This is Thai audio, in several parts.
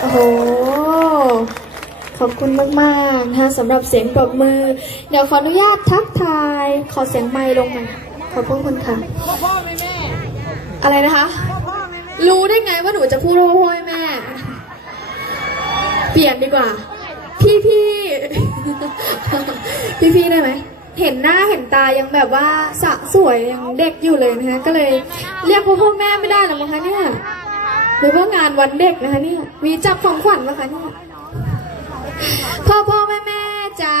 โอ้โห ขอบคุณมากๆนะคะสำหรับเสียงปรบมือ เดี๋ยวขออนุญาตทักทาย ขอเสียงไมค์ลงหน่อยขอบพระคุณค่ะอะไรนะคะรู้ได้ไงว่าหนูจะพูดว่าพ่อแม่ เปลี่ยนดีกว่า พี่พี่ พี่พี่ได้ไหม เห็นหน้าเห็นตายังแบบว่าสะสวยยังเด็กอยู่เลยนะคะก็เลย เรียกพ่อพ่อแม่ไม่ได้หรอมั้งคะเนี่ย หรือว่างานวันเด็กนะคะเนี่ย มีจับของขวัญไหมคะเนี่ย พ่อพ่อแม่แม่จ๋า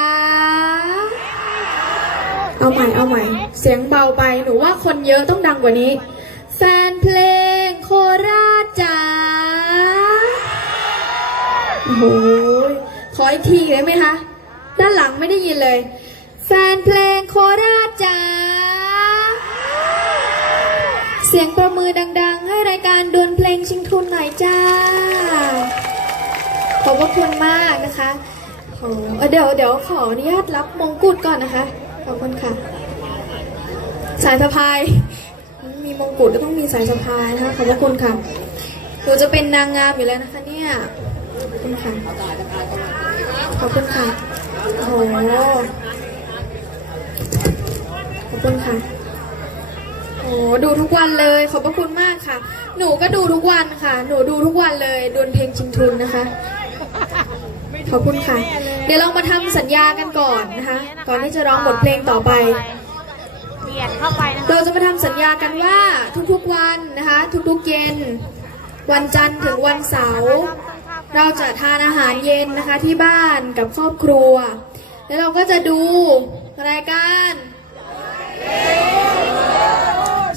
เอาใหม่เอาใหม่ เสียงเบาไป หนูว่าคนเยอะต้องดังกว่านี้ แฟนเพลงโคราชจ๋าโอ้โหขออีกทีได้ไหมคะ ด้านหลังไม่ได้ยินเลย แฟนเพลงโคราชจ๋าเสียงประ อดัง ๆ ให้รายการดวลเพลงชิงทุนหน่อยจ้า ขอบพระคุณมากนะคะโอ้เดี๋ยวเดี๋ยวขออนุญาตรับมงกุฎก่อนนะคะ ขอบคุณค่ะ สายสะพาย มีมงกุฎก็ต้องมีสายสะพายนะคะ ขอบพระคุณค่ะหนูจะเป็นนางงามอยู่แล้วนะคะเนี่ย ขอบคุณค่ะ ขอบคุณค่ะ โอ้ขอบคุณค่ะ อ้ดูทุกวันเลยขอบพระคุณมากค่ะ หนูก็ดูทุกวันค่ะ หนูดูทุกวันเลยดวลเพลงชิงทุนนะคะ ขอบคุณค่ะ เดี๋ยวเรามาทำสัญญากันก่อนนะคะ ก่อนที่จะร้องบทเพลงต่อไปเบียดเข้าไปนะคะ เราจะมาทำสัญญากันว่าทุกๆวันนะคะ ทุกๆเย็น วันจันทร์ถึงวันเสาร์เราจะทานอาหารเย็นนะคะที่บ้านกับครอบครัว แล้วเราก็จะดูรายการ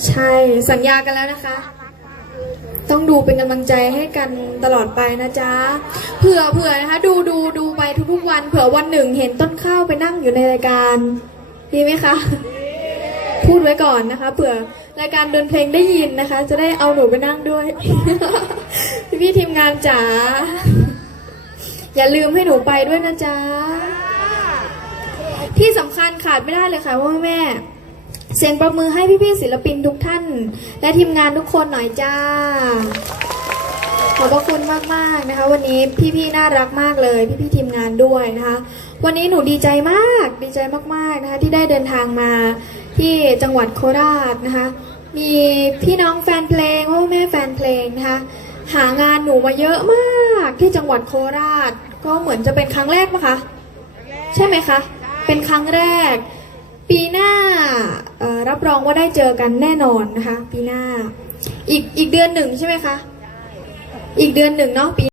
ใช่สัญญากันแล้วนะคะ ต้องดูเป็นกำลังใจให้กันตลอดไปนะจ๊ะเผื่อเผื่อนะคะ ดูดูดูไปทุกๆวันเผื่อวันหนึ่งเห็นต้นข้าวไปนั่งอยู่ในรายการดีไหมคะพูดไว้ก่อนนะคะเผื่อรายการดนเพลงได้ยินนะคะ จะได้เอาหนูไปนั่งด้วยพี่พี่ทีมงานจ๋าอย่าลืมให้หนูไปด้วยนะจ๊ะที่สำคัญขาดไม่ได้เลยค่ะว่าแม่ เสียงประมือให้พี่ๆศิลปินทุกท่าน และทีมงานทุกคนหน่อยจ้า ขอบพระคุณมากๆนะคะ วันนี้พี่ๆน่ารักมากเลย พี่ๆทีมงานด้วยนะคะ วันนี้หนูดีใจมากดีใจมากๆนะคะที่ได้เดินทางมาที่จังหวัดโคราชนะคะ มีพี่น้องแฟนเพลงพ่อแม่แฟนเพลงนะคะหางานหนูมาเยอะมากที่จังหวัดโคราช ก็เหมือนจะเป็นครั้งแรกปะคะ ใช่ไหมคะ เป็นครั้งแรก ปีหน้า รับรองว่าได้เจอกันแน่นอนนะคะ ปีหน้า อีกอีกเดือนหนึ่งใช่ไหมคะ อีกเดือนหนึ่งเนาะปี